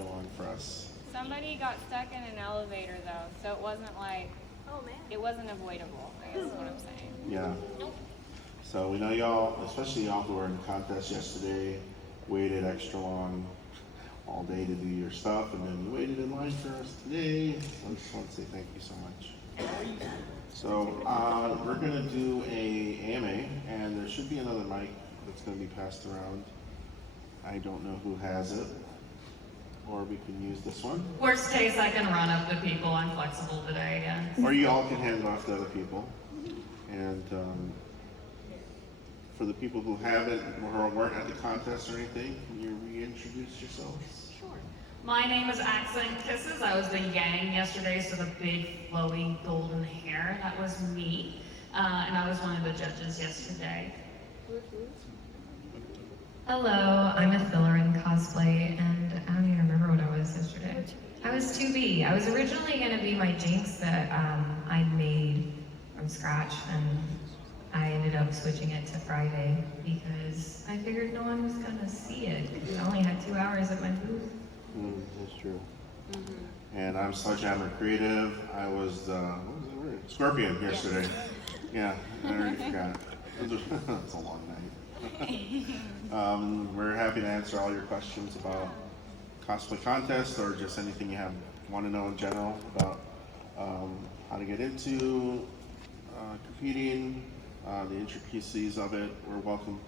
extra long for us. Somebody got stuck in an elevator though, so it wasn't like, oh man, it wasn't avoidable, I guess is what I'm saying. Yeah. Nope. So we know y'all, especially y'all who were in the contest yesterday, waited extra long all day to do your stuff, and then you waited in line for us today. I just want to say thank you so much. So we're gonna do a AMA, and there should be another mic that's gonna be passed around. I don't know who has it, or we can use this one. Worst case, I can run up to people. I'm flexible today, yeah. Or you all can hand it off to other people. And for the people who haven't or weren't at the contest or anything, can you reintroduce yourselves? Sure. My name is Accentkisses. I was the yang yesterday, so the big, flowy, golden hair. That was me. And I was one of the judges yesterday. Hello, I'm Ithileryn Cosplay, and I don't even remember what I was yesterday. I was 2B. I was originally going to be my Jinx that I made from scratch, and I ended up switching it to Friday because I figured no one was going to see it. I only had 2 hours at my booth. That's true. And I'm Sledgehammercreative. I was what was the word? Scorpion yesterday. Yeah, I already forgot. It's a long night. We're happy to answer all your questions about cosplay contest or just anything you want to know in general about how to get into competing, the intricacies of it. We're welcome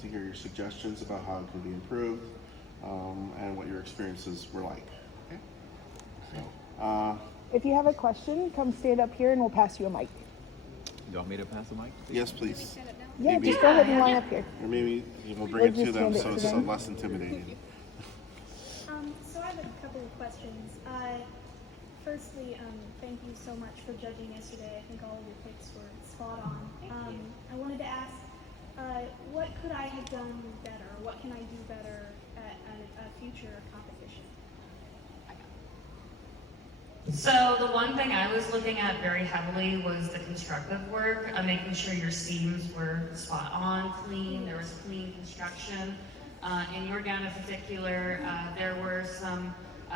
to hear your suggestions about how it can be improved and what your experiences were like. Okay? So, if you have a question, come stand up here and we'll pass you a mic. You want me to pass the mic? yes, please. Yeah, Maybe- just go ahead and line up here. Or maybe we'll bring it We'll to just them hand it so to it's them. less intimidating. So I have a couple of questions. Firstly, thank you so much for judging yesterday. I think all of your picks were spot on. I wanted to ask, what could I have done better? What can I do better at a future competition? So the one thing I was looking at very heavily was the constructive work, making sure your seams were spot on, clean, there was clean construction. In your gown in particular, there were some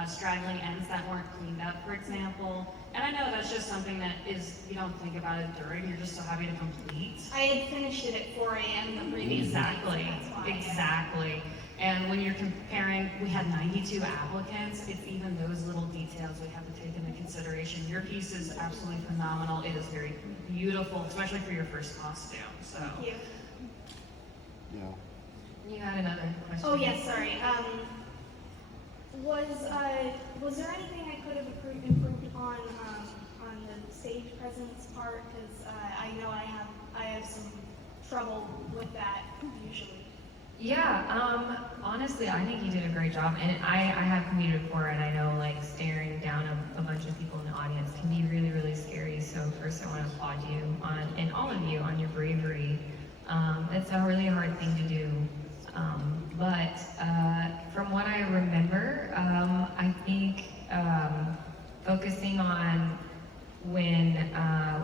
straggling ends that weren't cleaned up, for example. And I know that's just something that is, you don't think about it during, you're just so happy to complete. I had finished it at 4 a.m. the previous Exactly, exactly. And when you're comparing, we had 92 applicants, it's even those little details we have to take into consideration. Your piece is absolutely phenomenal. It is very beautiful, especially for your first costume, so. Thank you. Yeah. You had another question? Oh yes, sorry. Was there anything I could have improved on the stage presence part? Because I know I have some trouble with that usually. Yeah, honestly, I think you did a great job, and I have commuted before, and I know like staring down a bunch of people in the audience can be really, really scary. So first, I want to applaud you and all of you on your bravery. It's a really hard thing to do, but from what I remember, I think focusing on when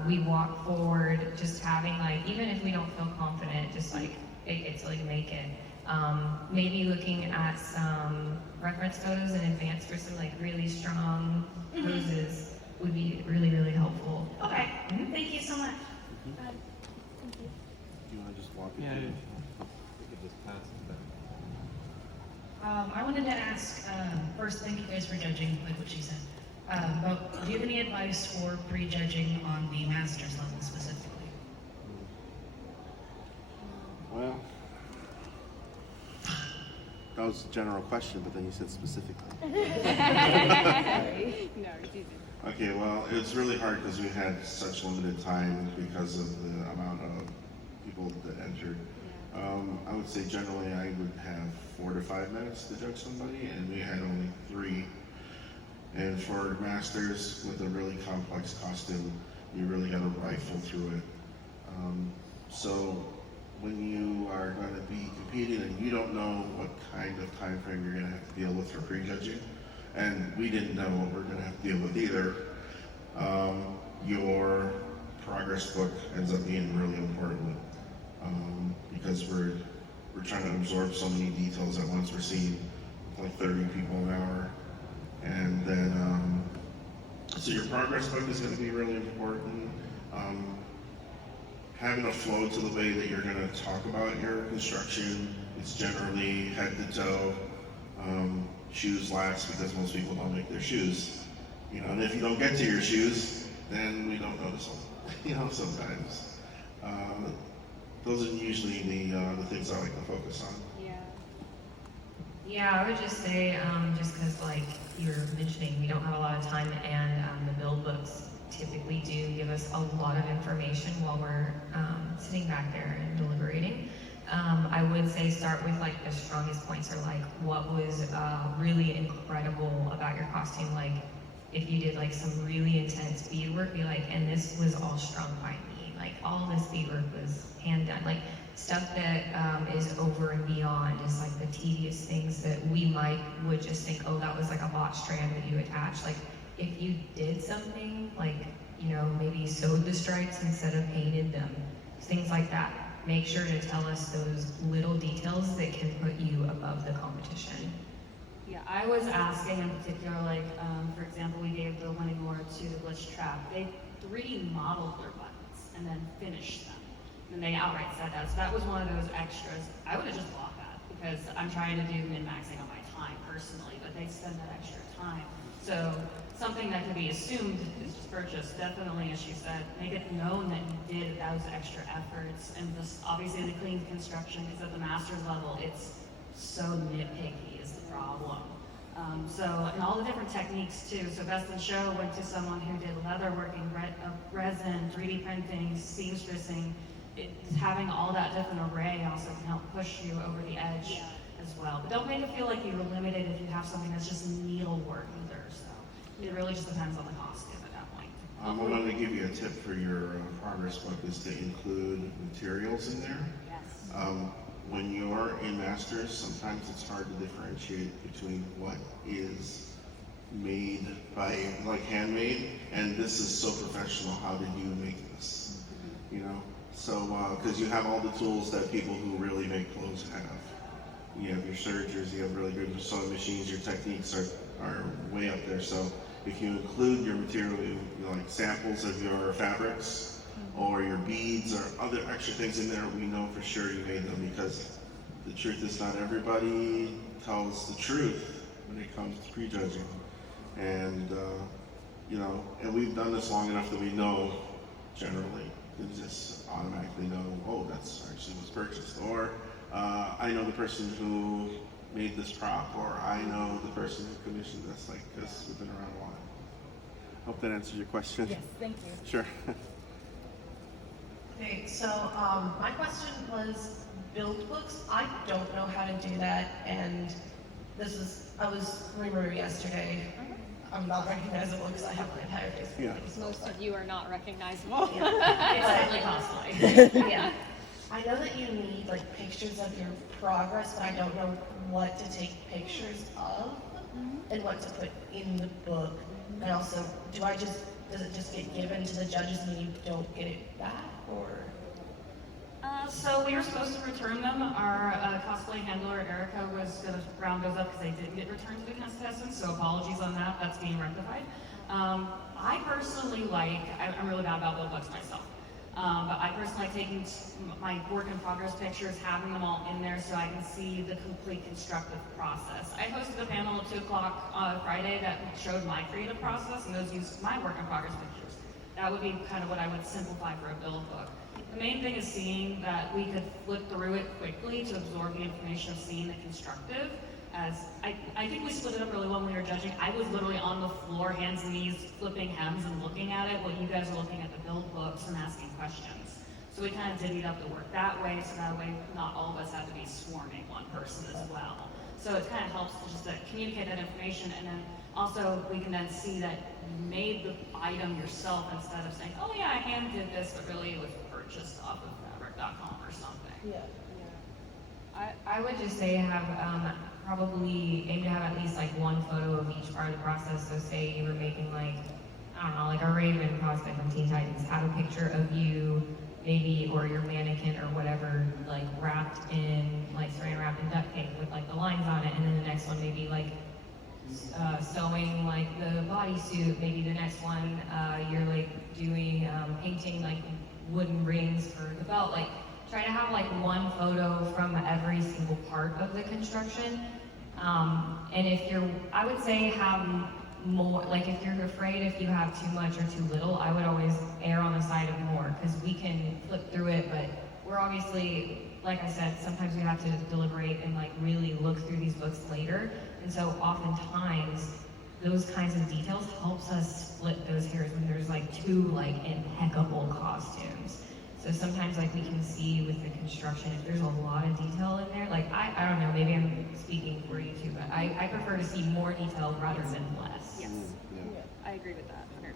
we walk forward, just having like, even if we don't feel confident, just like fake it till you make it. Maybe looking at some reference photos in advance for some like really strong poses would be really, really helpful. Okay, thank you so much. Thank you. Do you want to just walk it Yeah, through? we could just pass it back. I wanted to ask, first, thank you guys for judging, like what she said. But do you have any advice for prejudging on the master's level specifically? Well, that was a general question, but then you said specifically. No, it's easy. Okay, well, it's really hard because we had such limited time because of the amount of people that entered. I would say generally I would have 4 to 5 minutes to judge somebody, and we had only 3. And for masters with a really complex costume, you really got to rifle through it. So when you are going to be competing and you don't know what kind of time frame you're going to have to deal with for prejudging, and we didn't know what we're going to have to deal with either, your progress book ends up being really important because we're trying to absorb so many details at once. We're seeing like 30 people an hour So your progress book is going to be really important. Having a flow to the way that you're going to talk about your construction. It's generally head to toe. Shoes last because most people don't make their shoes. You know, and if you don't get to your shoes, then we don't notice them. You know, sometimes. Those are usually the things I like to focus on. Yeah. Yeah, I would just say, just because like you're mentioning, we don't have a lot of time, and the build books typically do give us a lot of information while we're sitting back there and deliberating. I would say start with like the strongest points, or like what was really incredible about your costume. Like if you did like some really intense beadwork, be like, and this was all strung by me. Like all this beadwork was hand done. Like stuff that is over and beyond is like the tedious things that we would just think, oh, that was like a bot strand that you attached. Like if you did something like, you know, maybe sewed the stripes instead of painted them, things like that. Make sure to tell us those little details that can put you above the competition. Yeah, I was asking in particular, like, for example, we gave the winning award to the Glitch Trap. They 3D modeled their buttons and then finished them. And they outright said that. So that was one of those extras. I would have just bought that because I'm trying to do min-maxing on my time personally, but they spend that extra time. So something that could be assumed is just purchased. Definitely, as she said, make it known that you did those extra efforts. And just obviously the clean construction, because at the master's level, it's so nitpicky is the problem. And all the different techniques too. So Best in Show went to someone who did leather working, resin, 3D printing, seamstressing. Having all that different array also can help push you over the edge as well. But don't make it feel like you were limited if you have something that's just needlework either. So it really just depends on the costume at that point. I'm going to give you a tip for your progress book is to include materials in there. Yes. When you're in masters, sometimes it's hard to differentiate between what is made by, like handmade, and this is so professional, how did you make this? You know? So, because you have all the tools that people who really make clothes have. You have your sergers, you have really good sewing machines, your techniques are way up there. So if you include your material, like samples of your fabrics, or your beads or other extra things in there, we know for sure you made them, because the truth is not everybody tells the truth when it comes to prejudging. And, you know, and we've done this long enough that we know generally, we just automatically know, oh, that's actually was purchased. Or I know the person who made this prop, or I know the person who commissioned this, like, because we've been around a while. Hope that answers your question. Yes, thank you. Sure. Okay, so my question was build books. I don't know how to do that, and I was remembering yesterday. I'm not recognizable because I have my entire face. Yeah. Most of you are not recognizable. It's certainly cosplay. Yeah. I know that you need like pictures of your progress, but I don't know what to take pictures of and what to put in the book. And also, does it just get given to the judges and you don't get it back, or? So we were supposed to return them. Our cosplay handler, Erica, was going to round those up because they didn't get returned to the contestants, so apologies on that. That's being rectified. I personally I'm really bad about build books myself, but I personally like taking my work in progress pictures, having them all in there so I can see the complete constructive process. I hosted a panel at 2 o'clock on Friday that showed my creative process, and those used my work in progress pictures. That would be kind of what I would simplify for a build book. The main thing is seeing that we could flip through it quickly to absorb the information of seeing the constructive. As I think we split it up really well when we were judging. I was literally on the floor, hands and knees, flipping hems and looking at it, while you guys were looking at the build books and asking questions. So we kind of divvied up the work that way, so that way not all of us had to be swarming one person as well. So it kind of helps to just communicate that information, and then also we can then see that you made the item yourself instead of saying, oh yeah, I hand did this, but really it was purchased off of fabric.com or something. Yeah. I would just say probably aim to have at least like one photo of each part of the process. So say you were making like, I don't know, like a Raven cosplay from Teen Titans, have a picture of you maybe, or your mannequin or whatever, like wrapped in, like saran wrapped in duct tape with like the lines on it, and then the next one maybe like sewing like the bodysuit. Maybe the next one you're like doing painting like wooden rings for the belt. Like try to have like one photo from every single part of the construction. And if you're, I would say have more, like if you're afraid if you have too much or too little, I would always err on the side of more, because we can flip through it, but we're obviously, like I said, sometimes we have to deliberate and like really look through these books later. And so oftentimes those kinds of details helps us split those hairs when there's like two like impeccable costumes. So sometimes like we can see with the construction, if there's a lot of detail in there, like I don't know, maybe I'm speaking for you too, but I prefer to see more detail rather than less. Yes. Yeah. I agree with that 100%.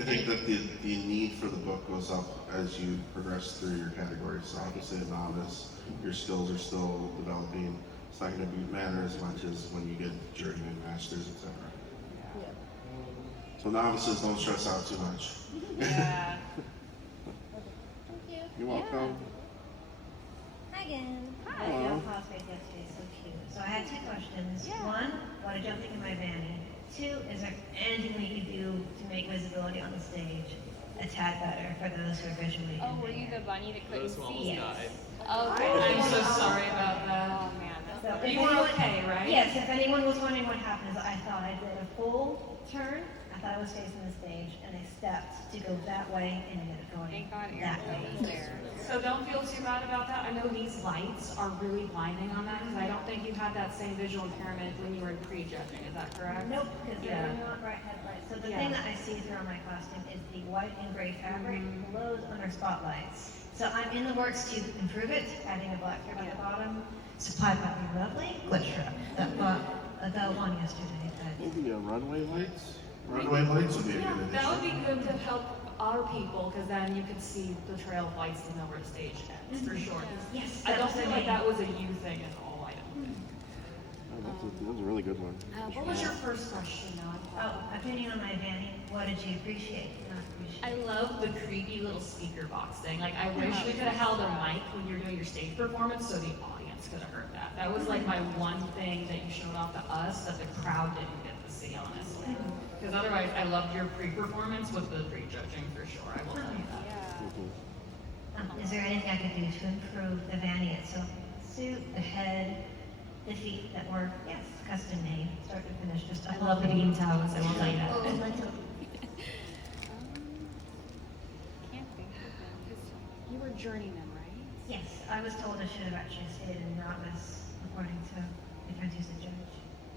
I think that the need for the book goes up as you progress through your categories. So obviously a novice, your skills are still developing. It's not going to matter as much as when you get journeyman, masters, etc. So novices, don't stress out too much. Yeah. You're welcome. Hi again. Hi. I Hello. know Cosplay yesterday is so cute. So I had two questions. Yeah. One, what did y'all think of my vanity? Two, is there anything we could do to make visibility on the stage a tad better for those who are visually Oh, were you impaired? the bunny that couldn't Those who almost see? Yes. died. Oh, I'm so sorry about that. Oh man, that's So You if were anyone- okay, right? Yes, if anyone was wondering what happened, is I thought I did a full turn. I thought I was facing the stage, and I stepped to go that way, and ended up going Thank God that Aaron way. was there. So don't feel too bad about that. I know these lights are really blinding on that, because I don't think you had that same visual impairment when you were in pre-judging. Is that correct? Nope, because Yeah. they're not right headlights. So the Yeah. thing that I see through on my costume is the white and gray fabric glows under spotlights. So I'm in the works to improve it, adding a black strip at the bottom, supplied by the lovely Glitter. That the one yesterday. Maybe runway lights? Runway lights would be a Yeah, good that would addition. be good to help our people, because then you could see the trail of lights to know where the stage ends, for sure. Yes, I that don't was the feel like main- that was a you thing at all, I don't think. That was a really good one. What was your first question now? Oh, opinion on my vanity. What did you appreciate? Not appreciate. I love the creepy little speaker box thing. Like, I wish we could have held a mic when you're doing your stage performance so the audience could have heard that. That was like my one thing that you showed off to us that the crowd didn't get to see, honestly. Because otherwise, I loved your pre-performance with the pre-judging for sure, I will tell you that. Yeah. Is there anything I could do to improve the vanity itself? Suit, the head, the feet that were, yes, custom made, start to finish, just I love the bean toes, I will tell you that. Oh, my toe. Can't think of them. You were journeyman, right? Yes, I was told I should have actually stayed in novice, according to the county's judge.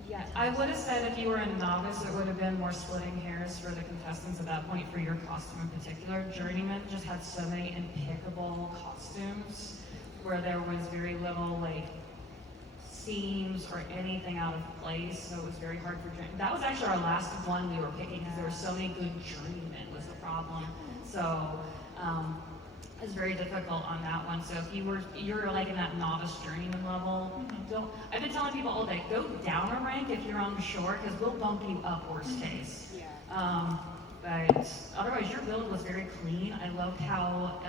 Yes. I would have said if you were a novice, it would have been more splitting hairs for the contestants at that point for your costume in particular. Journeyman just had so many impeccable costumes where there was very little like seams or anything out of place, so it was very hard for journeyman. That was actually our last one we were picking because there were so many good journeymen was the problem. So it was very difficult on that one. So if you're like in that novice journeyman level, don't. I've been telling people all day, go down a rank if you're on the shore because we'll bump you up worst case. Yeah. But otherwise, your build was very clean. I loved how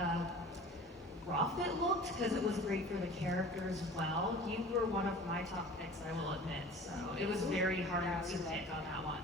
rough it looked because it was great for the character as well. You were one of my top picks, I will admit. So it was very hard to pick on that one.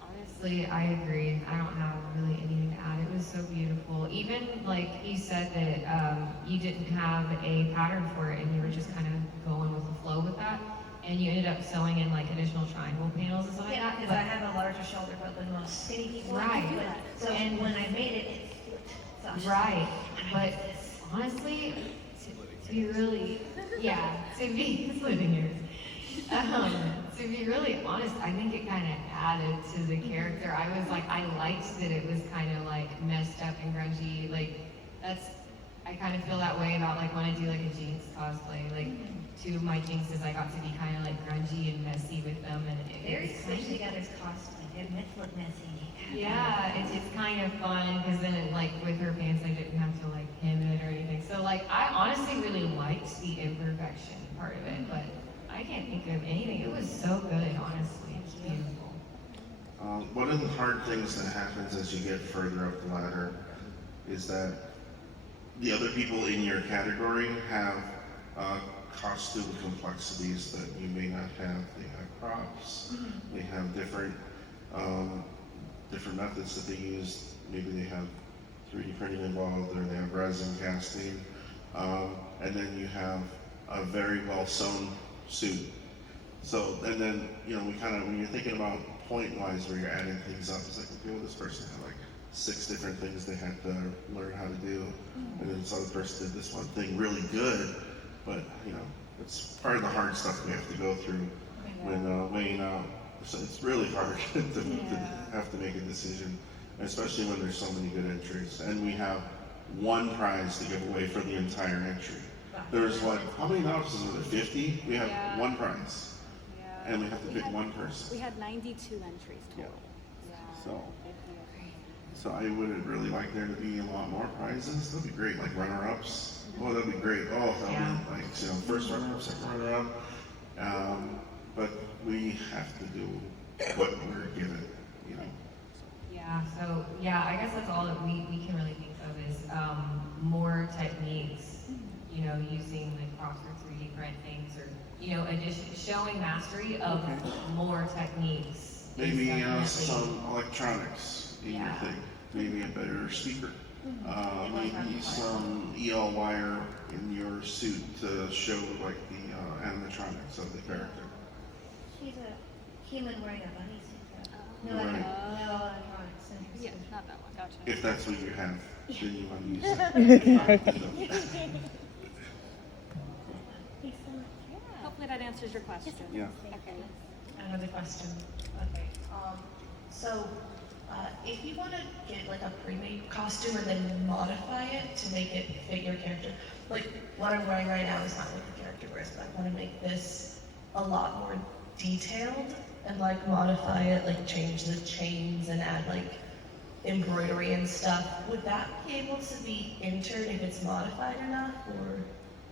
Honestly, I agree. I don't have really anything to add. It was so beautiful. Even like you said that you didn't have a pattern for it and you were just kind of going with the flow with that. And you ended up sewing in like additional triangle panels and stuff like Yeah, that. because but- I have a larger shoulder but than most skinny people. Right. So And- when I made it, it flipped. So I was just Right, like, but this. honestly, to be really, yeah, to be splitting yours. To be really honest, I think it kind of added to the character. I was like, I liked that it was kind of like messed up and grungy. Like I kind of feel that way about like when I do like a Jinx cosplay. Like two of my Jinxes, I got to be kind of like grungy and messy with them, and Very it's stitched together's cosplay. It meant to look messy. yeah, it's kind of fun because then like with her pants I didn't have to like hem it or anything. So like I honestly really liked the imperfection part of it, but I can't think of anything. It was so good, honestly. It's beautiful. One of the hard things that happens as you get further up the ladder is that the other people in your category have costume complexities that you may not have. They have props. They have different methods that they use. Maybe they have 3D printing involved, or they have resin casting, and then you have a very well sewn suit. So, and then, you know, we kind of, when you're thinking about point-wise where you're adding things up, it's like, okay, well, this person had like 6 different things they had to learn how to do, and then this other person did this one thing really good, but, you know, it's part of the hard stuff we have to go through when weighing out. So it's really hard to have to make a decision, especially when there's so many good entries. And we have one prize to give away for the entire entry. There's like, how many novices are there? 50? We have one prize. And we have to pick one person. We had 92 entries total. So I would really like there to be a lot more prizes. That'd be great, like runner-ups. Oh, that'd be great. Oh, that'd be like, you know, first runner-up, second runner-up. But we have to do what we're given, you know. Yeah, so I guess that's all that we can really think of is more techniques, you know, using like props for 3D print things, or, you know, showing mastery of more techniques. Maybe some electronics in your thing. Maybe a better speaker. Maybe some EL wire in your suit to show like the animatronics of the character. She's a human wearing a bunny suit. No, Right. no electronics. Yeah, not that one. Gotcha. If that's what you have, then you want to use it. Hopefully that answers your question. Yeah. Okay. Another question. Okay, so if you want to get like a pre-made costume and then modify it to make it fit your character, like what I'm wearing right now is not what the character wears, but I want to make this a lot more detailed and like modify it, like change the chains and add like embroidery and stuff. Would that be able to be entered if it's modified enough, or?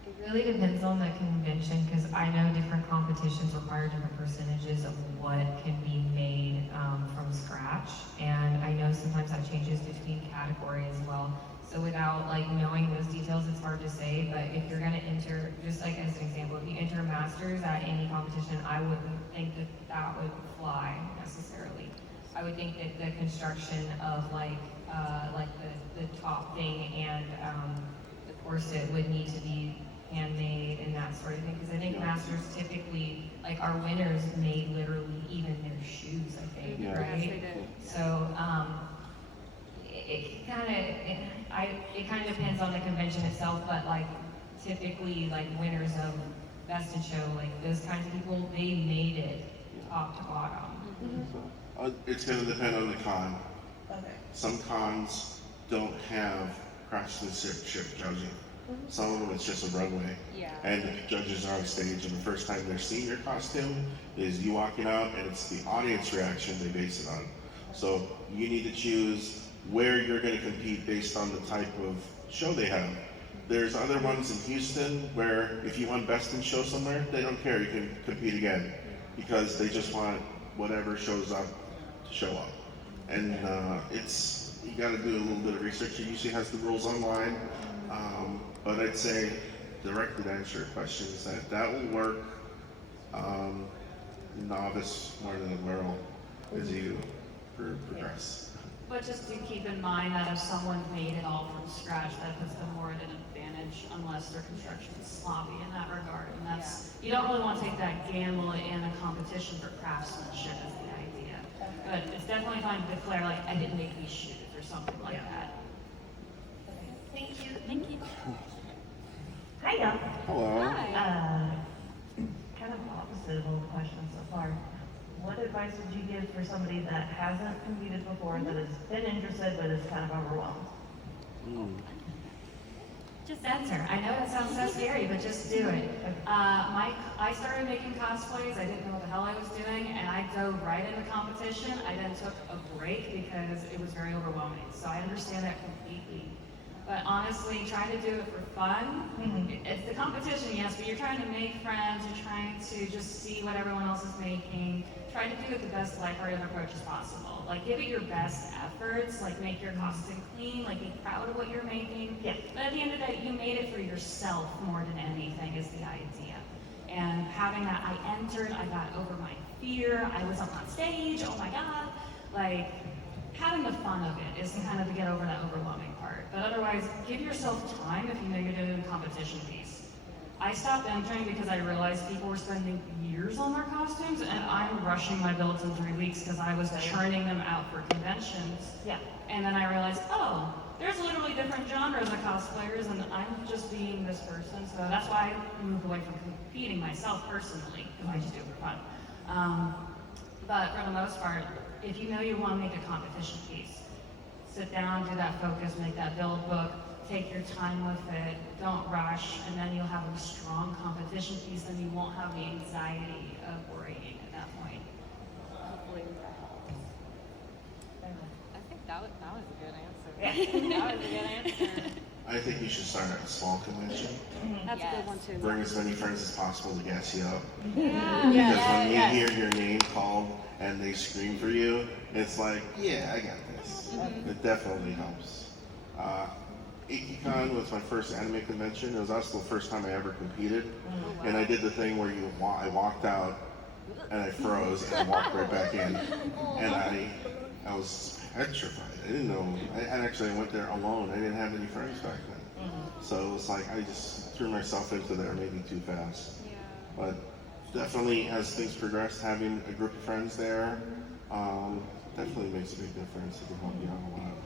It really depends on the convention, because I know different competitions require different percentages of what can be made from scratch, and I know sometimes that changes between category as well. So without like knowing those details, it's hard to say. But if you're going to enter, just like as an example, if you enter masters at any competition, I wouldn't think that that would fly necessarily. I would think that the construction of like the top thing and the corset would need to be handmade and that sort of thing, because I think masters typically, like our winners made literally even their shoes, I think, right? Yes, they did. So it kind of depends on the convention itself, but like typically like winners of Best in Show, like those kinds of people, they made it top to bottom. It's going to depend on the con. Okay. Some cons don't have craftsmanship judging. Some of them it's just a runway. Yeah. And the judges are on stage, and the first time they're seeing your costume is you walking out, and it's the audience reaction they base it on. So you need to choose where you're going to compete based on the type of show they have. There's other ones in Houston where if you won Best in Show somewhere, they don't care, you can compete again, because they just want whatever shows up to show up. And you got to do a little bit of research. It usually has the rules online. But I'd say, directly to answer your question, is that will work novice more than a girl as you progress. But just do keep in mind that if someone made it all from scratch, that puts them more at an advantage unless their construction is sloppy in that regard. And that's, you don't really want to take that gamble in a competition for craftsmanship is the idea. But it's definitely fine to declare, like, I didn't make these shoes or something like that. Thank you. Thank you. Hiya. Hello. Hi. Kind of opposite of all the questions so far. What advice would you give for somebody that hasn't competed before, that has been interested but is kind of overwhelmed? Just answer. I know it sounds so scary, but just do it. I started making cosplays. I didn't know what the hell I was doing, and I dove right into competition. I then took a break because it was very overwhelming. So I understand that completely. But honestly, trying to do it for fun, it's the competition, yes, but you're trying to make friends, you're trying to just see what everyone else is making, try to do it the best lighthearted approach as possible. Like, give it your best efforts, like make your costume clean, like be proud of what you're making. Yeah. But at the end of the day, you made it for yourself more than anything is the idea. And having that, I entered, I got over my fear, I was up on stage, oh my God. Like, having the fun of it is kind of to get over that overwhelming part. But otherwise, give yourself time if you know you're doing a competition piece. I stopped entering because I realized people were spending years on their costumes, and I'm rushing my builds in 3 weeks because I was churning them out for conventions. Yeah. And then I realized, oh, there's literally different genres of cosplayers, and I'm just being this person. So that's why I moved away from competing myself personally, because I just do it for fun. But for the most part, if you know you want to make a competition piece, sit down, do that focus, make that build book, take your time with it, don't rush, and then you'll have a strong competition piece, and you won't have the anxiety of worrying at that point. Hopefully that helps. I think that was a good answer. Yeah. That was a good answer. I think you should start at a small convention. That's a good one too. Bring as many friends as possible to gas you up. Yeah. Because when you hear your name called and they scream for you, it's like, yeah, I got this. It definitely helps. Ikkicon was my first anime convention. It was also the first time I ever competed. And I did the thing where I walked out and I froze and I walked right back in. And I was petrified. I didn't know. And actually, I went there alone. I didn't have any friends back then. So it was like I just threw myself into there maybe too fast. Yeah. But definitely, as things progress, having a group of friends there definitely makes a big difference. It can help you out a lot.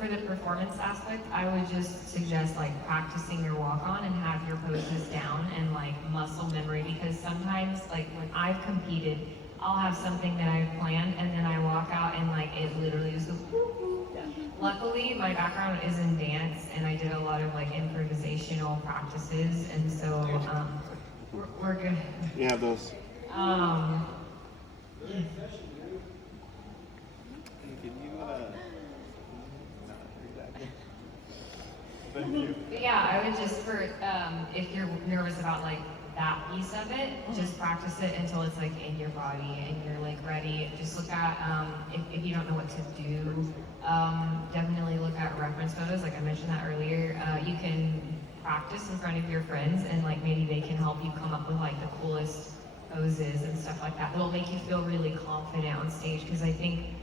For the performance aspect, I would just suggest like practicing your walk on and have your poses down and like muscle memory, because sometimes like when I've competed, I'll have something that I've planned and then I walk out and like it literally just goes whoop, whoop. Luckily, my background is in dance and I did a lot of like improvisational practices, and so we're good. You have those. Thank you. But yeah, I would just if you're nervous about like that piece of it, just practice it until it's like in your body and you're like ready. Just look at if you don't know what to do, definitely look at reference photos. Like I mentioned that earlier, you can practice in front of your friends and like maybe they can help you come up with like the coolest poses and stuff like that. That'll make you feel really confident on stage, because I think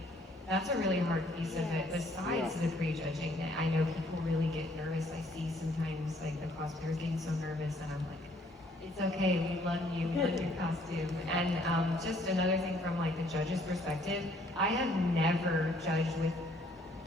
that's a really hard piece of it. Besides the prejudging, I know people really get nervous. I see sometimes like the cosplayers getting so nervous, and I'm like, it's okay, we love you, we love your costume. And just another thing from like the judge's perspective, I have never judged with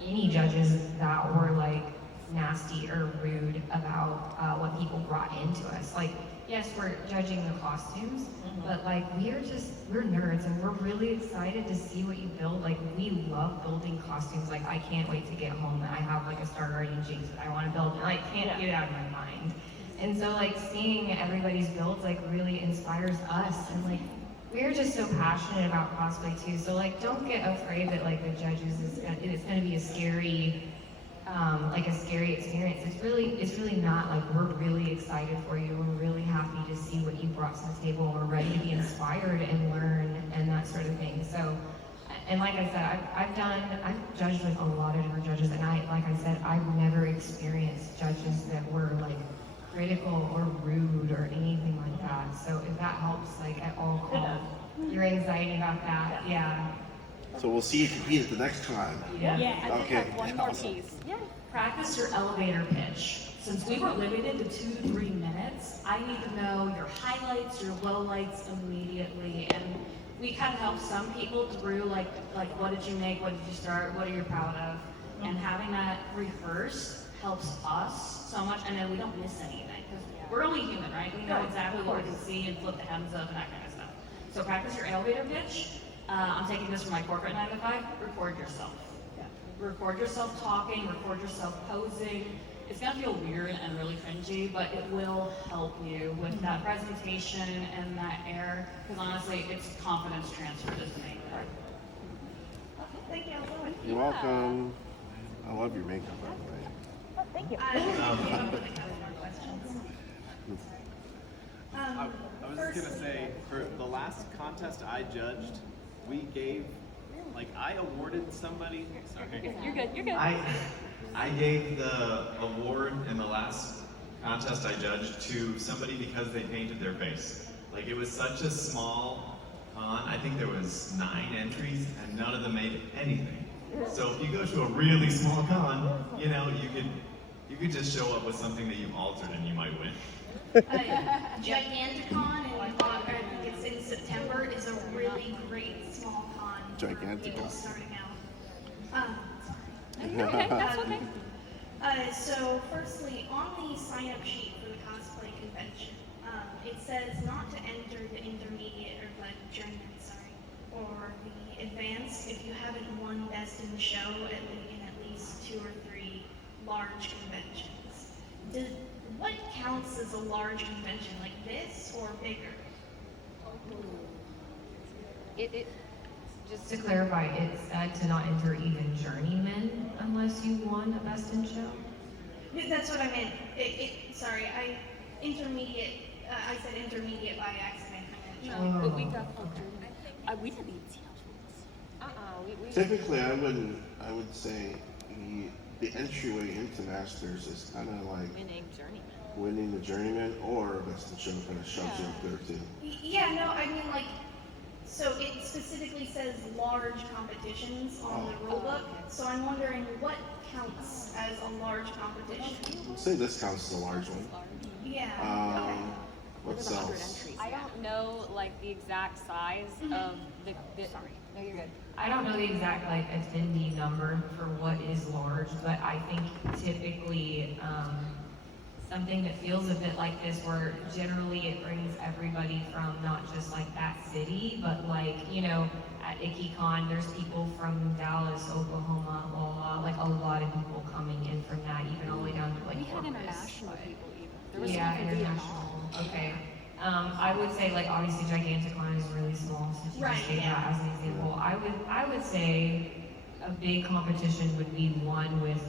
any judges that were like nasty or rude about what people brought into us. Like, yes, we're judging the costumes, but like we're nerds and we're really excited to see what you build. Like we love building costumes. Like I can't wait to get home. I have like a Star Guardian Jinx that I want to build and I can't get it out of my mind. And so like seeing everybody's builds like really inspires us, and like we're just so passionate about cosplay too. So like don't get afraid that like the judges it's gonna be a scary experience. It's really not. Like we're really excited for you. We're really happy to see what you brought to the table. We're ready to be inspired and learn and that sort of thing. So, and like I said, I've judged with a lot of different judges, and I've never experienced judges that were like critical or rude or anything like that. So if that helps, like at all, your anxiety about that, yeah. So we'll see you compete at the next time. Yeah. I think Okay. I have one more Awesome. piece. Yeah, practice your elevator pitch. Since we were limited to 2 to 3 minutes, I need to know your highlights, your lowlights immediately. And we kind of help some people through like what did you make, what did you start, what are you proud of? And having that rehearsed helps us so much, and then we don't miss anything. Because we're only human, right? We know exactly what we can see and flip the hems of and that kind of stuff. So practice your elevator pitch. I'm taking this from my corporate 9 to 5. Record yourself. Record yourself talking, record yourself posing. It's gonna feel weird and really cringy, but it will help you with that presentation and that air, because honestly, it's confidence transfer is the main part. Thank you so much. You're welcome. I love your makeup, by the way. Oh, thank you. I have more questions. I was just gonna say, for the last contest I judged, we gave, like, I awarded somebody. Sorry. You're good. You're good. I gave the award in the last contest I judged to somebody because they painted their face. Like, it was such a small con. I think there was 9 entries and none of them made anything. So if you go to a really small con, you know, you could just show up with something that you've altered and you might win. Giganticon, and I think it's in September, is a really great small con for people Giganticon. starting out. Okay, that's okay. So firstly, on the sign-up sheet for the cosplay convention, it says not to enter the intermediate or the journeyman, or the advanced if you haven't won best in the show in at least 2 or 3 large conventions. What counts as a large convention, like this or bigger? Just to clarify, it said to not enter even journeyman unless you won a best in show. That's what I meant. Intermediate. I said intermediate by accident. No, but we got we didn't even see how we Typically, I would say the entryway into Masters is kind of like winning the journeyman or best in show kind of shoves you up there too. Yeah, no, I mean like, so it specifically says large competitions on the rulebook. So I'm wondering what counts as a large competition. I'd say this counts as a large one. Yeah. What else? I don't know like the exact size of the sorry. No, you're good. I don't know the exact like attendee number for what is large, but I think typically something that feels a bit like this, where generally it brings everybody from not just like that city, but like, you know, at Ikkicon, there's people from Dallas, Oklahoma, blah, blah, like a lot of people coming in from that, even all the way down to like We had Corpus. international people even. There was Yeah, some from international. Okay. I would say like obviously Giganticon is really small, so you just gave that as an example. I would say a big competition would be one with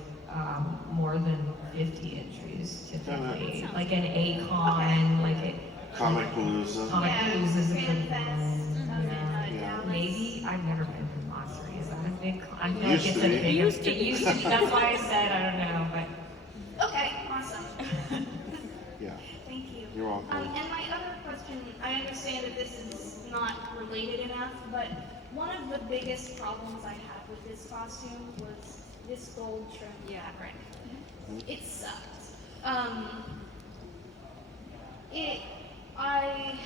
more than 50 entries typically. Like an A-Con, like a Comic Palooza. Comic Palooza is a good one. Yeah. Maybe I've never been to Monterey. Is that a big? I feel Used like it's to a be. big. Used to It be. used to be. That's why I said I don't know, but Okay, awesome. Yeah. Thank you. You're welcome. And my other question, I understand that this is not related enough, but one of the biggest problems I had with this costume was this gold trim fabric. It sucked. It's like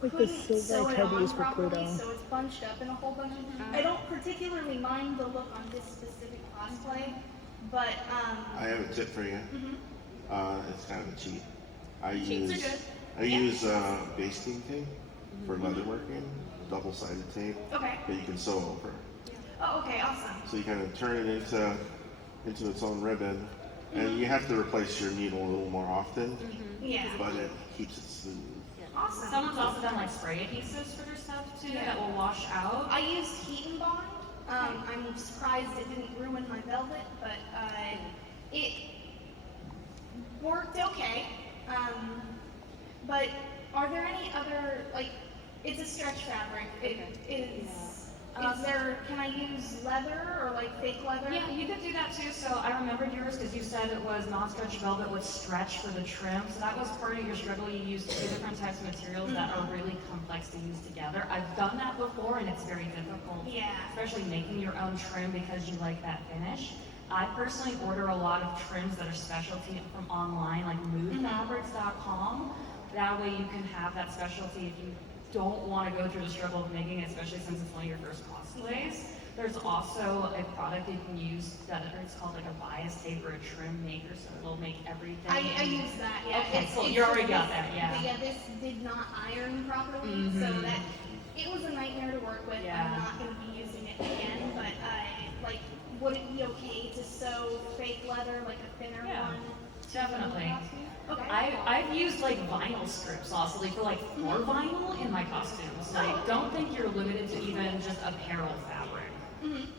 the couldn't sew silver I it tried to on use for properly, Pluto. so it's bunched up in a whole bunch of. I don't particularly mind the look on this specific cosplay, but I have a tip for you. It's kind of a cheat. I Cheats are use good. basting tape for leatherworking, double-sided tape okay. that you can sew over. Oh, okay, awesome. So you kind of turn it into its own ribbon, and you have to replace your needle a little more often, Yeah. but it keeps it smooth. Awesome. Someone's also done like spray adhesives for their stuff too that will wash out. I used heat and bond. I'm surprised it didn't ruin my velvet, but it worked okay. But are there any other, like, it's a stretch fabric. Is there, can I use leather or like fake leather? Yeah, you could do that too. So I remembered yours because you said it was non-stretch velvet with stretch for the trim. So that was part of your struggle. You used 2 different types of materials that are really complex to use together. I've done that before and it's very difficult. Yeah. Especially making your own trim because you like that finish. I personally order a lot of trims that are specialty from online, like moodfabrics.com. That way you can have that specialty if you don't want to go through the struggle of making it, especially since it's one of your first cosplays. There's also a product you can use that it's called like a bias tape or a trim maker, so it'll make everything. I use that, yeah. Okay, cool. You already got that, yeah. But yeah, this did not iron properly, so that it was a nightmare to work with. Yeah. I'm not going to be using it again, but like, would it be okay to sew fake leather, like a thinner Yeah, one? definitely. Okay. I've used like vinyl strips also, like for like floor vinyl in my costumes. Like, don't think you're limited to even just apparel fabric.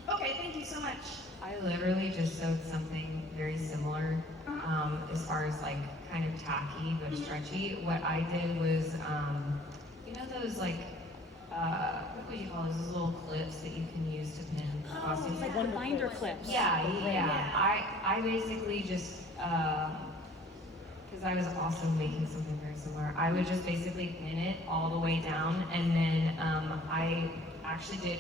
Okay, thank you so much. I literally just sewed something very similar as far as like kind of tacky but stretchy. What I did was, you know those like, what would you call those little clips that you can use to pin costumes? Like one binder clips. Yeah. I basically just, because I was also making something very similar, I would just basically pin it all the way down, and then I actually did,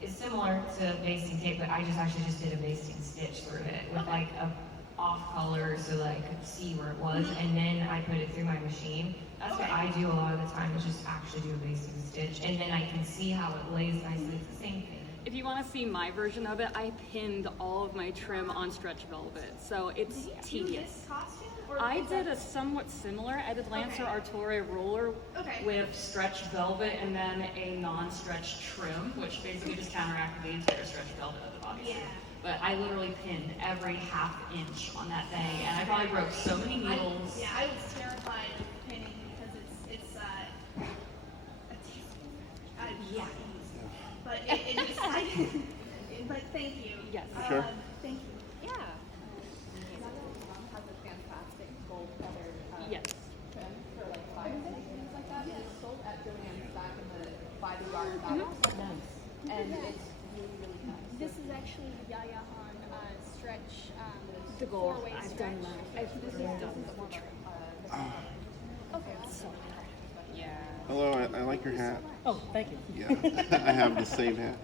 it's similar to basting tape, but I actually just did a basting stitch through it with like a off color so that I could see where it was, and then I put it through my machine. That's what I do a lot of the time, is just actually do a basting stitch, and then I can see how it lays nicely. It's the same thing. If you want to see my version of it, I pinned all of my trim on stretch velvet, so it's tedious. I did a somewhat similar. I did Lancer Artore roller with stretch velvet and then a non-stretch trim, which basically just counteracted the entire stretch velvet of the bodysuit. But I literally pinned every half inch on that thing, and I probably broke so many needles. I was terrified of pinning because it's but it just but thank you. Yes. Sure. Thank you. Yeah. Has a fantastic gold feather Yes. trim for like 5 and things like that. It's sold at Joann's back in the by the yard battle. And it's really, really nice. This is actually Yaya on stretch The goal. four-way I've stretch. done that. I've done that for trim. Okay. So yeah. Hello, I like your hat. Oh, thank you. Yeah, I have the same hat.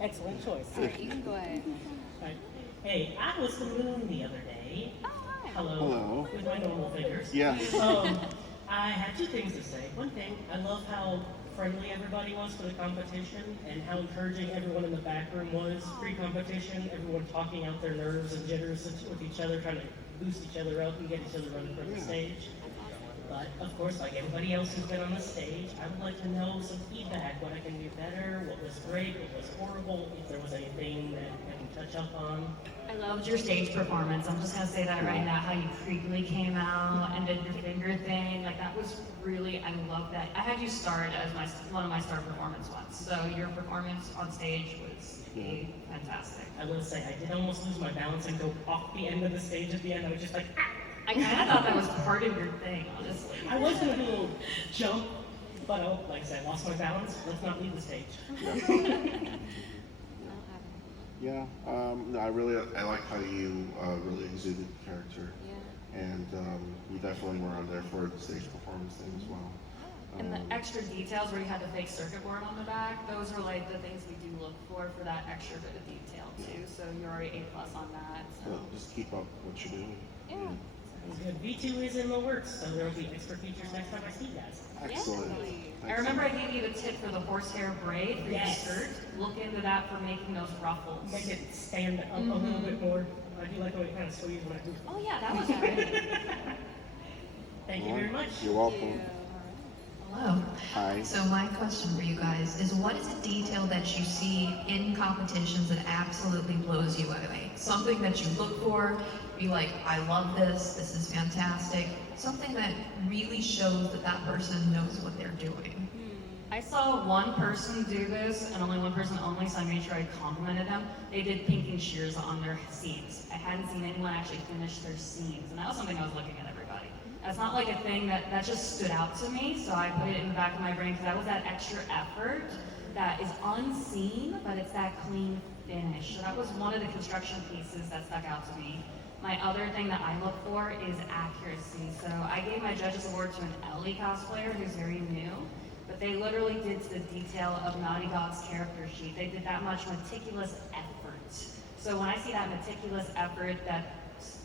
Excellent choice. All right, you can go ahead. Right. Hey, I was the moon the other day. Oh, hi. Hello. Hello. With my normal fingers. Yes. I had 2 things to say. One thing, I love how friendly everybody was for the competition and how encouraging everyone in the back room was pre-competition. Everyone talking out their nerves and jitters with each other, trying to boost each other up and get each other ready for the stage. But of course, like everybody else who's been on the stage, I would like to know some feedback, what I can do better, what was great, what was horrible, if there was anything that I can touch up on. I loved your stage performance. I'm just gonna say that right now, how you creepily came out and did your finger thing. Like that was really, I love that. I had you starred as one of my star performance ones. So your performance on stage was fantastic. I will say, I did almost lose my balance and go off the end of the stage at the end. I was just like, ah! I kind of thought that was part of your thing, honestly. I was going to do a little jump, but like I said, I lost my balance. Let's not leave the stage. Yeah, no, I like how you really exuded the character. Yeah. And we definitely were on there for the stage performance thing as well. And the extra details where you had the fake circuit board on the back, those are like the things we do look for that extra bit of detail too. So you're already A+ on that. So. Just keep up what you're doing. Yeah. Sounds good. V2 is in the works, so there will be extra features next time I see you guys. Excellent. I remember I gave you the tip for the horsehair braid for your Yes. skirt. Look into that for making those ruffles. Make it stand up a little bit more. I do like the way it kind of sways when I do. Oh yeah, that was great. Thank you very much. You're welcome. Hello. Hi. So my question for you guys is, what is a detail that you see in competitions that absolutely blows you away? Something that you look for, be like, I love this, this is fantastic. Something that really shows that that person knows what they're doing. I saw one person do this, and only one person only, so I made sure I complimented them. They did pinking shears on their seams. I hadn't seen anyone actually finish their seams, and that was something I was looking at everybody. That's not like a thing that just stood out to me, so I put it in the back of my brain because that was that extra effort that is unseen, but it's that clean finish. So that was one of the construction pieces that stuck out to me. My other thing that I look for is accuracy. So I gave my Judges Award to an Ellie cosplayer who's very new, but they literally did to the detail of Naughty Dog's character sheet. They did that much meticulous effort. So when I see that meticulous effort, that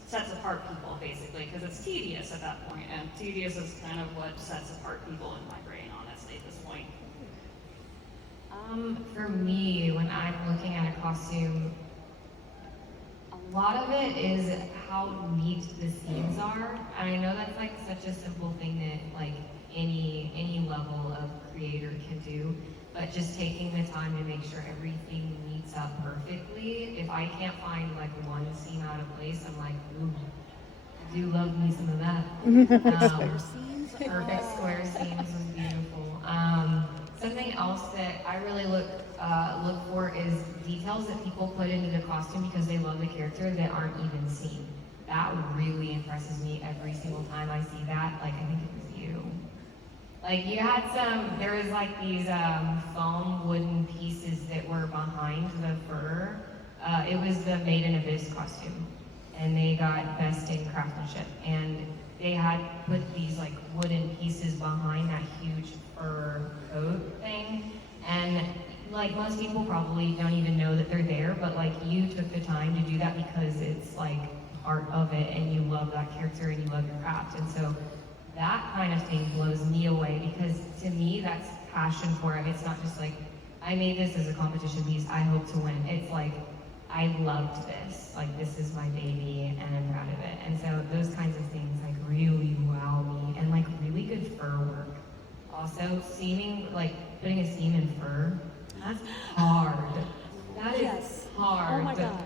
sets apart people basically, because it's tedious at that point, and tedious is kind of what sets apart people in my brain, honestly, at this point. For me, when I'm looking at a costume, a lot of it is how neat the seams are. And I know that's like such a simple thing that like any level of creator can do, but just taking the time to make sure everything meets up perfectly. If I can't find like one seam out of place, I'm like, ooh, I do love me some of that. Perfect square seams was beautiful. Something else that I really look for is details that people put into the costume because they love the character that aren't even seen. that really impresses me every single time I see that. Like, I think it was you. Like, you had there was like these foam wooden pieces that were behind the fur. It was the Maiden Abyss costume, and they got best in craftsmanship. And they had put these like wooden pieces behind that huge fur coat thing. And like most people probably don't even know that they're there, but like you took the time to do that because it's like part of it, and you love that character and you love your craft. And so that kind of thing blows me away, because to me that's passion for it. It's not just like, I made this as a competition piece, I hope to win. It's like, I loved this, like this is my baby and I'm proud of it. And so those kinds of things like really wow me, and like really good fur work. Also, seaming, like putting a seam in fur, that's hard. That is hard. Oh my God.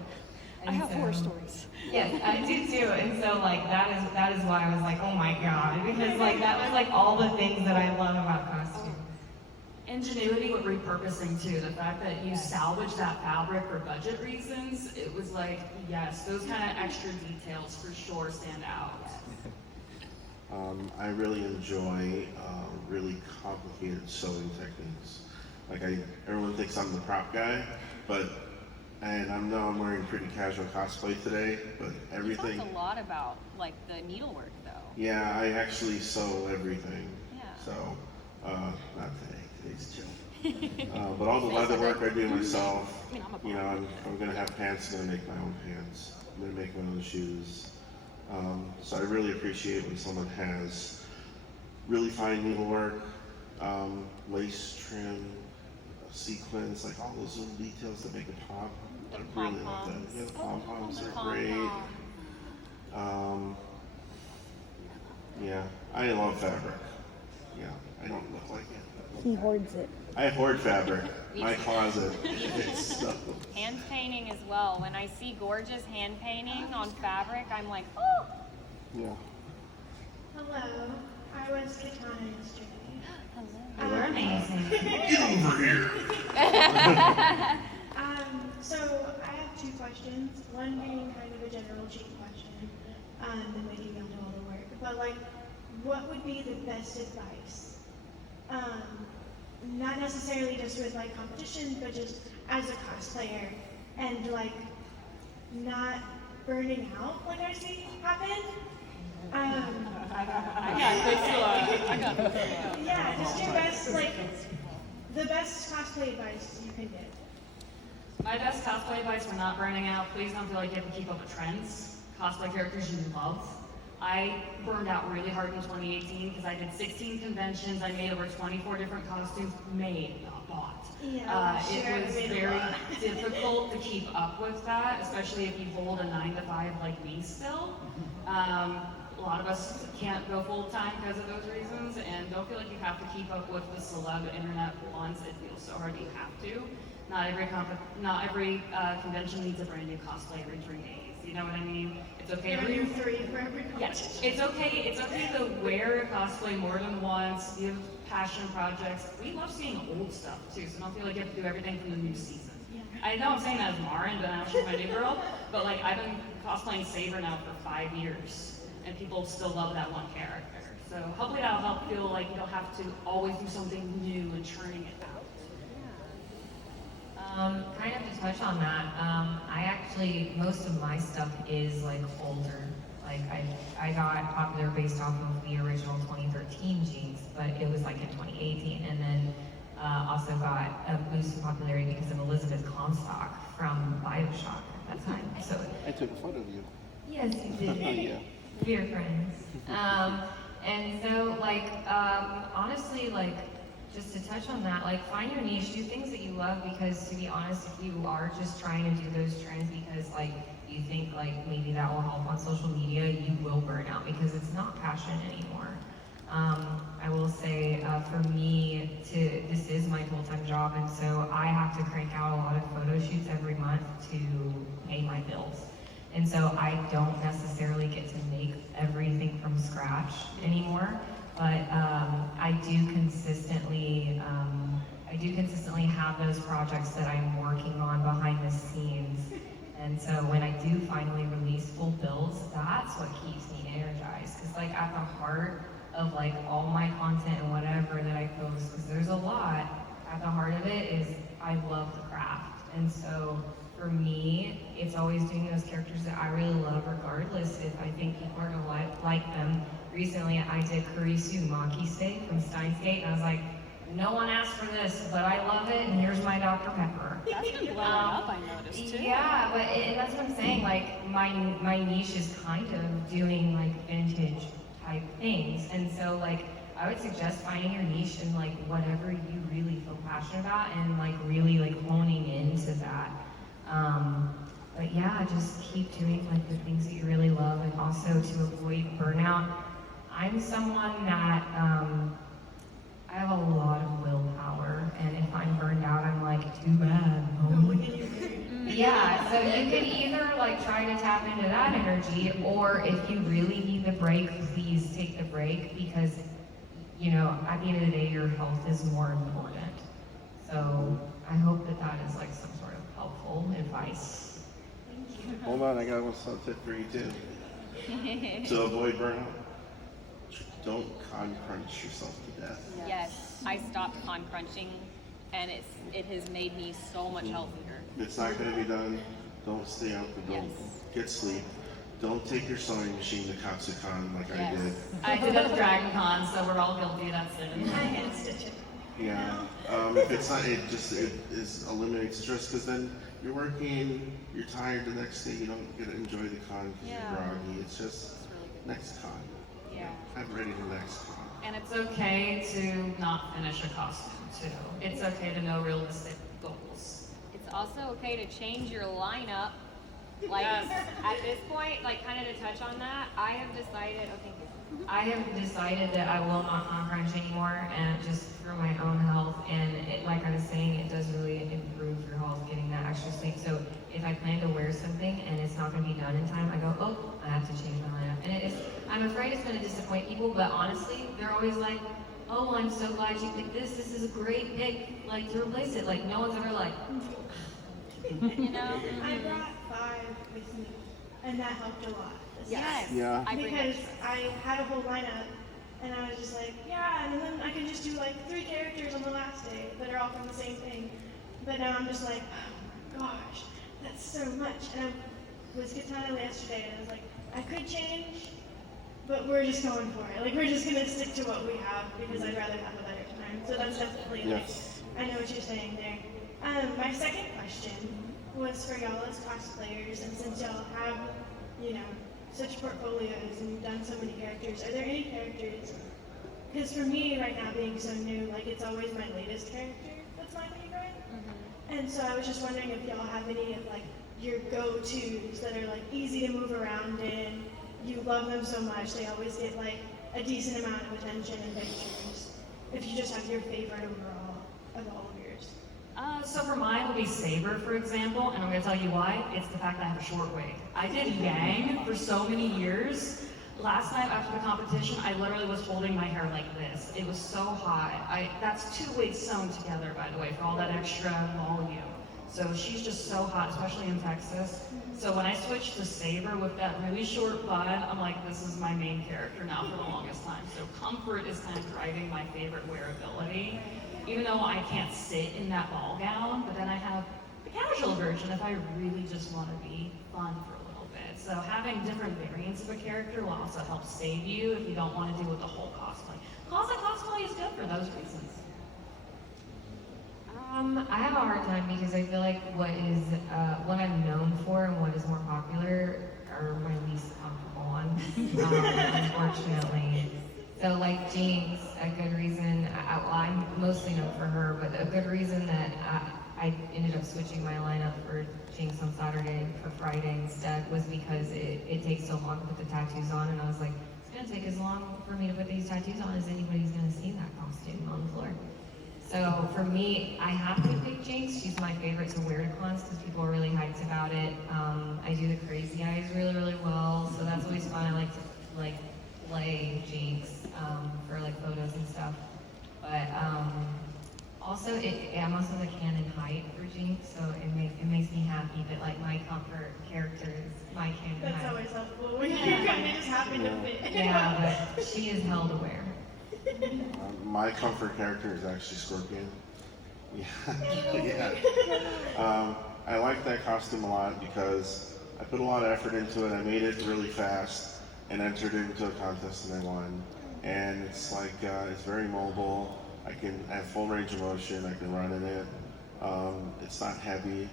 I And have horror stories. Yes, I do too. And so like that is why I was like, oh my God, because like that was like all the things that I love about costume. Ingenuity with repurposing too. The fact that you salvaged that fabric for budget reasons, it was like, yes, those kind of extra details for sure stand out. I really enjoy really complicated sewing techniques. Like everyone thinks I'm the prop guy, and I know I'm wearing pretty casual cosplay today, but everything. You talked a lot about like the needlework though. Yeah, I actually sew everything. Yeah. So, not today. Today's chill. But all the leather work I do myself. I mean, I'm a You know, I'm gonna have pants. I'm gonna make my own pants. I'm gonna make my own shoes. So I really appreciate when someone has really fine needlework, lace trim, sequins, like all those little details that make it pop. I really love that. Yeah, the pom-poms are great. Yeah, I love fabric. Yeah, I don't look like it. He hoards it. I hoard fabric. My closet. It's so. Hand painting as well. When I see gorgeous hand painting on fabric, I'm like, oh! Yeah. Hello, I was Katana yesterday. Hello. You're amazing. Get over here. So I have two questions. One being kind of a general cheat question, and then we can go into all the work. But like, what would be the best advice? Not necessarily just with like competition, but just as a cosplayer, and like not burning out like I see happen. I got this. Yeah, just your best, like the best cosplay advice you can give. My best cosplay advice for not burning out, please don't feel like you have to keep up with trends. Cosplay characters you love. I burned out really hard in 2018 because I did 16 conventions. I made over 24 different costumes, not bought. Yeah, It was very difficult to keep up with that, especially if you hold a 9-to-5 like me still. A lot of us can't go full time because of those reasons, and don't feel like you have to keep up with the celeb internet once. It feels so hard you have to. Not every convention needs a brand new cosplay every 3 days. You know what I mean? It's okay to Every 3 for every competition. Yes, it's okay. It's okay to wear a cosplay more than once. Give passion projects. We love seeing old stuff too, so don't feel like you have to do everything from the new season. Yeah. I know I'm saying that as Marin, but now she's my new girl. But like I've been cosplaying Saber now for 5 years, and people still love that one character. So hopefully that'll help feel like you don't have to always do something new and churning it out. Kind of to touch on that, I actually, most of my stuff is like older. Like I got popular based off of the original 2013 jeans, but it was like in 2018, and then also got a boost in popularity because of Elizabeth Comstock from BioShock at that time. So I took a photo of you. yes, you did. Yeah. We're friends. And so like honestly, like just to touch on that, like find your niche, do things that you love, because to be honest, if you are just trying to do those trends because like you think like maybe that will help on social media, you will burn out because it's not passion anymore. I will say for me, this is my full-time job, and so I have to crank out a lot of photo shoots every month to pay my bills. And so I don't necessarily get to make everything from scratch anymore. But I do consistently have those projects that I'm working on behind the scenes And so when I do finally release full builds, that's what keeps me energized. Because like at the heart of like all my content and whatever that I post, because there's a lot, at the heart of it is I love the craft. And so for me, it's always doing those characters that I really love, regardless if I think people are gonna like them. Recently, I did Kurisu Maki Steak from Steins Gate, and I was like, no one asked for this, but I love it, and here's my Dr. Pepper. That's been blowing up, I noticed too. Yeah, but that's what I'm saying. Like my niche is kind of doing like vintage type things, and so like I would suggest finding your niche and like whatever you really feel passionate about, and like really like honing into that. But yeah, just keep doing like the things that you really love, and also to avoid burnout. I'm someone that I have a lot of willpower, and if I'm burned out, I'm like, too bad. Yeah, so you can either like try to tap into that energy, or if you really need the break, please take the break, because you know, at the end of the day, your health is more important. So I hope that that is like some sort of helpful advice. Hold on, I got one tip for you too. To avoid burnout, don't con crunch yourself to death. Yes, I stopped con crunching, and it has made me so much healthier. It's not going to be done. Don't stay up and don't get sleep. Don't take your sewing machine to Katsucon like I did. I did at Dragon Con, so we're all guilty of that sin. I hand stitch it. Yeah, it's not. It eliminates stress, because then you're working, you're tired the next day. You don't get to enjoy the con because you're groggy. It's just next con. Yeah. I'm ready for next con. And it's okay to not finish a costume too. It's okay to know realistic goals. It's also okay to change your lineup. Like at this point, like kind of to touch on that, I have decided. Oh, thank you. I have decided that I will not con crunch anymore, and just for my own health. And it, like I was saying, it does really improve your health getting that extra sleep. So if I plan to wear something and it's not going to be done in time, I go, oh, I have to change my lineup. And it is. I'm afraid it's going to disappoint people, but honestly, they're always like, oh, I'm so glad you picked this. This is a great pick, like to replace it. Like no one's ever like, You know. I brought 5 with me, and that helped a lot. Yes. Yeah. Because I had a whole lineup, and I was just like, yeah, and then I can just do like 3 characters on the last day that are all from the same thing. But now I'm just like, oh my gosh, that's so much. And I was Katana yesterday, and I was like, I could change, but we're just going for it. Like, we're just gonna stick to what we have, because I'd rather have a better time. So that's definitely like, I know what you're saying there. My second question was for y'all as cosplayers, and since y'all have, you know, such portfolios and you've done so many characters, are there any characters, because for me right now being so new, like it's always my latest character that's my favorite, and so I was just wondering if y'all have any of like your go-tos that are like easy to move around in, you love them so much, they always get like a decent amount of attention and pictures, if you just have your favorite overall of all of yours. So for mine will be Saber, for example, and I'm going to tell you why. It's the fact that I have a short wig. I did Yang for so many years. Last night after the competition, I literally was holding my hair like this. It was so hot. That's 2 wigs sewn together, by the way, for all that extra volume. So she's just so hot, especially in Texas. So when I switched to Saber with that really short bun, I'm like, this is my main character now for the longest time. So comfort is kind of driving my favorite wearability. Even though I can't sit in that ball gown, but then I have the casual version if I really just want to be fun for a little bit. So having different variants of a character will also help save you if you don't want to deal with the whole cosplay. Cosplay is good for those reasons. I have a hard time because I feel like what I'm known for and what is more popular are my least comfortable ones, unfortunately. So like Jinx, a good reason, I'm mostly known for her, but a good reason that I ended up switching my lineup for Jinx on Saturday for Friday instead was because it takes so long to put the tattoos on, and I was like, it's gonna take as long for me to put these tattoos on as anybody's gonna see that costume on the floor. So for me, I have to pick Jinx. She's my favorite to wear to cons because people are really hyped about it. I do the crazy eyes really, really well, so that's always fun. I like to play Jinx for like photos and stuff. But Also, I'm also the canon height for Jinx, so it makes me happy that like my comfort character is my canon height. That's always helpful when you kind of just happen to fit. Yeah, but she is held aware. My comfort character is actually Scorpion. Yeah. Yeah. I like that costume a lot because I put a lot of effort into it. I made it really fast and entered it into a contest and I won. And it's like, it's very mobile. I have full range of motion. I can run in it. It's not heavy.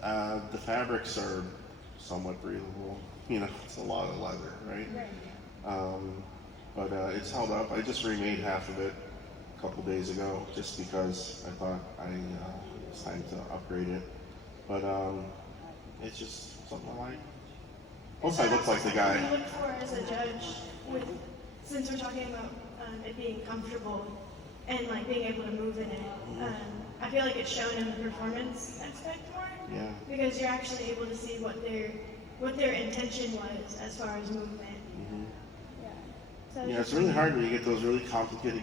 The fabrics are somewhat breathable. You know, it's a lot of leather, right? But it's held up. I just remade half of it a couple days ago just because I thought it was time to upgrade it. But it's just something I like. Plus, I look like the guy. What do you look for as a judge since we're talking about it being comfortable and like being able to move in it? I feel like it's shown in the performance aspect more. Yeah. Because you're actually able to see what their intention was as far as movement. So Yeah, it's really hard when you get those really complicated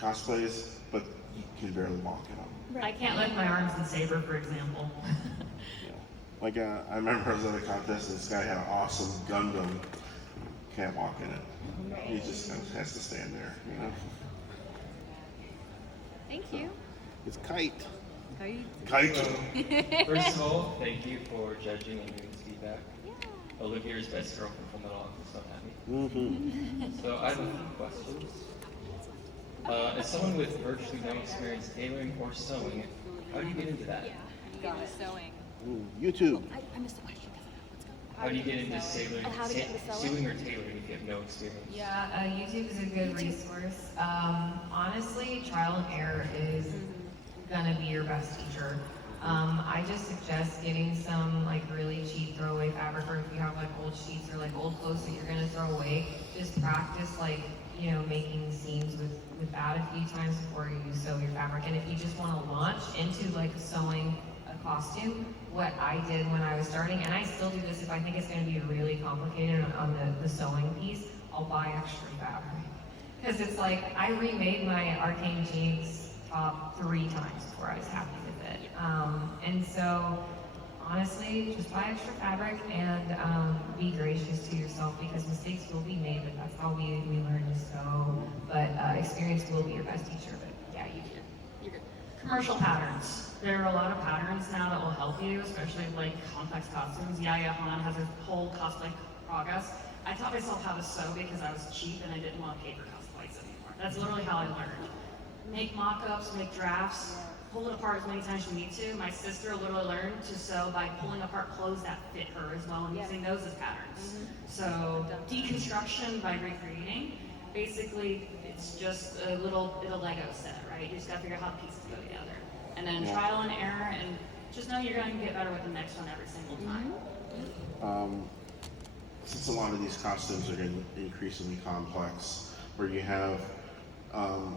cosplays, but you can barely walk in them. I can't lift my arms in Saber, for example. Like, I remember I was at a contest and this guy had an awesome Gundam. Can't walk in it. He just kind of has to stand there, you know? Thank you. It's Kite. Kite. First of all, thank you for judging and giving us feedback. Olivia's best girlfriend from the office, so happy. So I have a few questions. As someone with virtually no experience tailoring or sewing, how do you get into that? Get into sewing. YouTube. I missed the question. How do you get into sewing or tailoring if you have no experience? Yeah, YouTube is a good resource. Honestly, trial and error is gonna be your best teacher. I just suggest getting some like really cheap throwaway fabric, or if you have like old sheets or like old clothes that you're gonna throw away, just practice like, you know, making seams with that a few times before you sew your fabric. And if you just want to launch into like sewing a costume, what I did when I was starting, and I still do this if I think it's going to be really complicated on the sewing piece, I'll buy extra fabric. Because it's like, I remade my Arcane Jinx top 3 times before I was happy with it. And so, honestly, just buy extra fabric and be gracious to yourself, because mistakes will be made, but that's how we learn to sew. But experience will be your best teacher, but yeah, you're good. Commercial patterns. There are a lot of patterns now that will help you, especially like complex costumes. Yaya Han has a whole cosplay progress. I taught myself how to sew because I was cheap and I didn't want to pay for cosplays anymore. That's literally how I learned. Make mock-ups, make drafts, pull it apart as many times as you need to. My sister literally learned to sew by pulling apart clothes that fit her as well and using those as patterns. So deconstruction by recreating, basically it's just a Lego set, right? You just gotta figure out how the pieces go together. And then trial and error, and just know you're going to get better with the next one every single time. Since a lot of these costumes are getting increasingly complex, where you have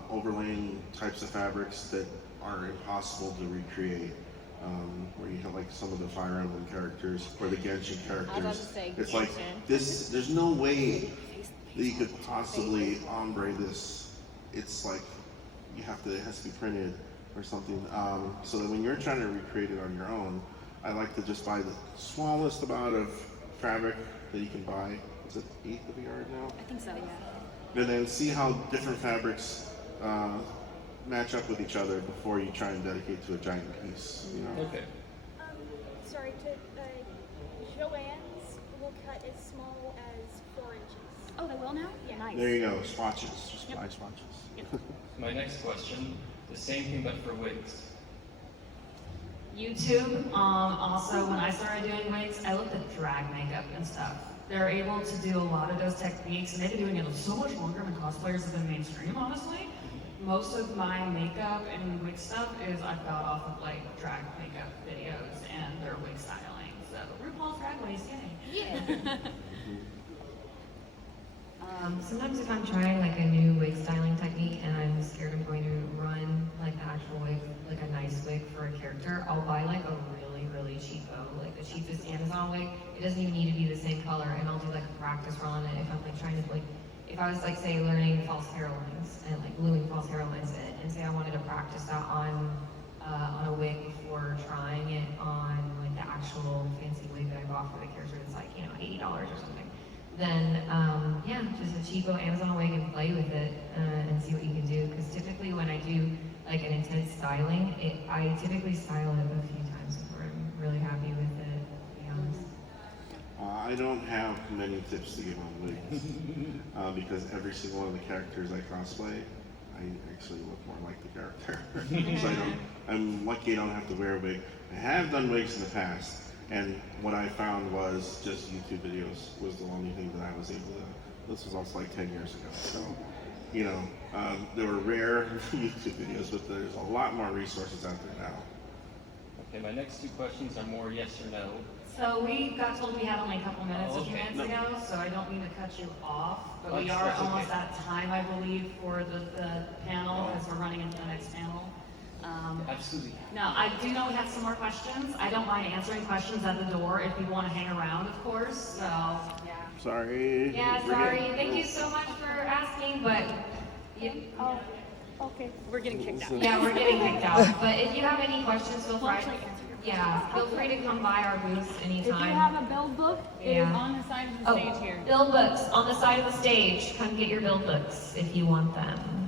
overlaying types of fabrics that are impossible to recreate, where you have like some of the Fire Emblem characters or the Genshin characters. It's like this. There's no way that you could possibly ombre this. It's like it has to be printed or something. So that when you're trying to recreate it on your own, I like to just buy the smallest amount of fabric that you can buy. Is it 1/8 of a yard now? I think so, yeah. And then see how different fabrics match up with each other before you try and dedicate to a giant piece. You know? Okay. Sorry, Joanne's will cut as small as 4 inches. Oh, they will now? Yeah. Nice. There you go, swatches. Just buy swatches. My next question, the same thing but for wigs. YouTube, also when I started doing wigs, I looked at drag makeup and stuff. They're able to do a lot of those techniques, and they've been doing it so much longer than cosplayers have been mainstream, honestly. Most of my makeup and wig stuff is I've got off of like drag makeup videos and their wig styling. So RuPaul's Drag Race, yay! Yeah. Sometimes if I'm trying like a new wig styling technique and I'm scared I'm going to run like the actual wig, like a nice wig for a character, I'll buy like a really cheap bow, like the cheapest Amazon wig. It doesn't even need to be the same color, and I'll do like a practice run on it if I'm like trying to like, if I was like say learning false hairlines and like gluing false hairlines in, and say I wanted to practice that on a wig before trying it on like the actual fancy wig that I bought for the character that's like, you know, $80 or something, then yeah, just a cheapo Amazon wig and play with it and see what you can do. Because typically when I do like an intense styling, I typically style it a few times before I'm really happy with it, to be honest. I don't have many tips to give on wigs because every single one of the characters I cosplay, I actually look more like the character. So I'm lucky I don't have to wear a wig. I have done wigs in the past, and what I found was just YouTube videos was the only thing that I was able to. This was also like 10 years ago, so you know, there were rare YouTube videos, but there's a lot more resources out there now. Okay, my next two questions are more yes or no. So we got told we had only a couple minutes a few minutes ago, so I don't mean to cut you off, but we are That's almost okay. at time, I believe, for the panel, because we're running into the next panel. Absolutely. Now, I do know we have some more questions. I don't mind answering questions at the door if you want to hang around, of course, so. Yeah. Sorry. Yeah, sorry. Thank you so much for asking, but Oh, okay. We're getting kicked out. yeah, we're getting kicked out. But if you have any questions, feel free. Yeah, feel free to come by our booth anytime. If you have a build book, it is Yeah. on the side of the stage here. Build books on the side of the stage. Come get your build books if you want them.